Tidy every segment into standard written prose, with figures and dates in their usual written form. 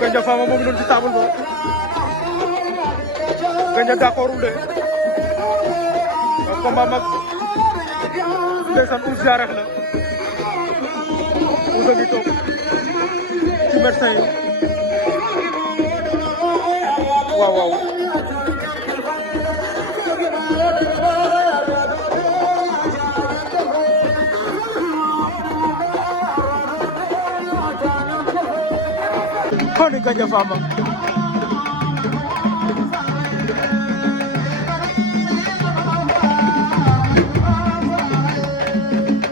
Gandia Fama moo ngi doon ci table ba Gandia d'accordul de combat mag ndeysaan Ousse Diaref la Ousse ngi toog ci médecin yi waaw waaw Koni Gandia Fama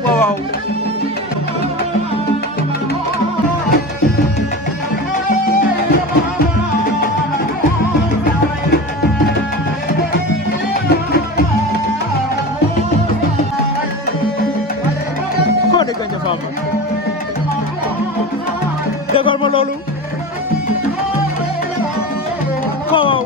waaw Koni Gandia Fama dégal ma loolu waaw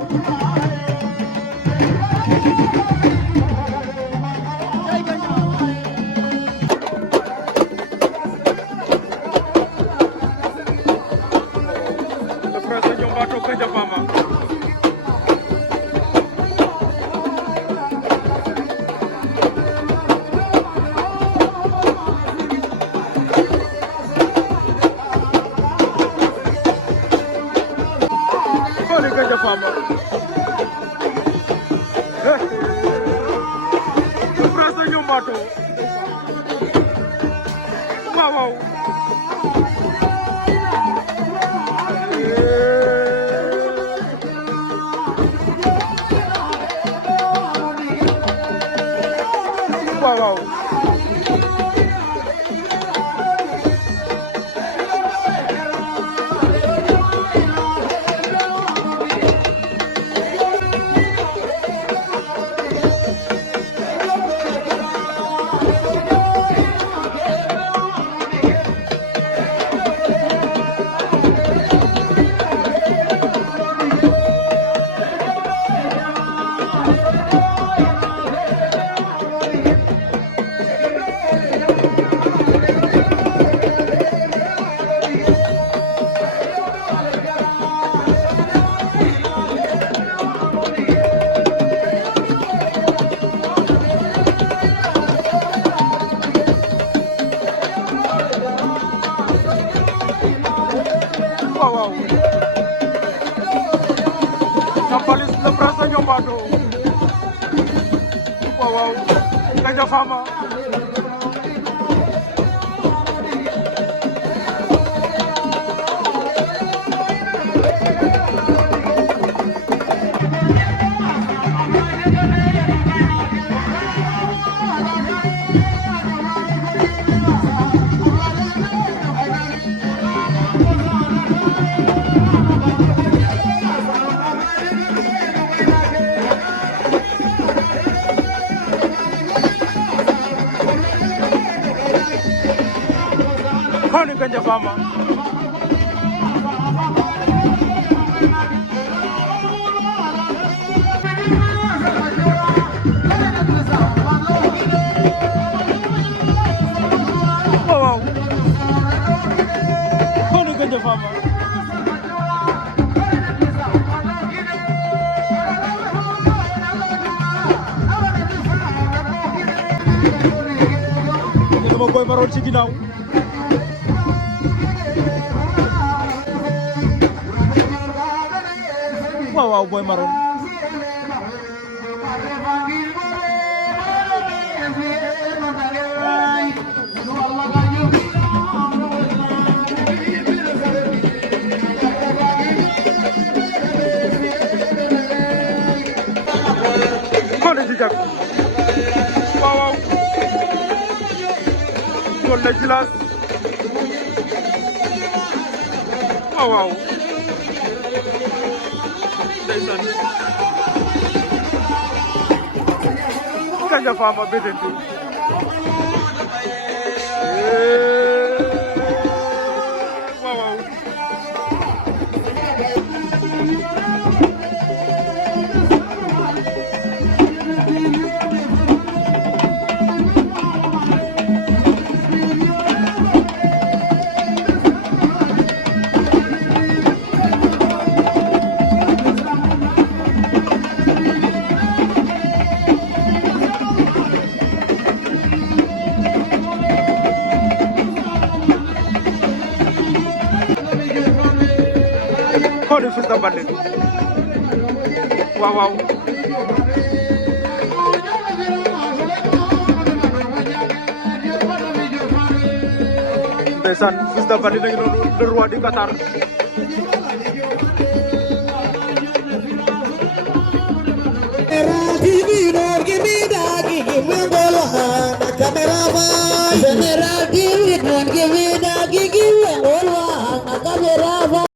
le prince de Niombato Gandia Fama Koni Gandia Fama le prince de Niombato waaw waaw waaw waaw waaw Nampalys le prince de Niombato waaw Gandia Fama Koni Gandia Fama waaw Koni Gandia Fama dama Boy Maroon ci ginnaaw waaw waaw Boy Maroon Koni Djijak waaw waaw Koni la Djilass waaw waaw ndeysaan Gandia Fama bedenti waaw waaw xooli Fils de Balla waaw waaw ndeysaan Fils de Balla ngi noonu le roi du Qatar Camera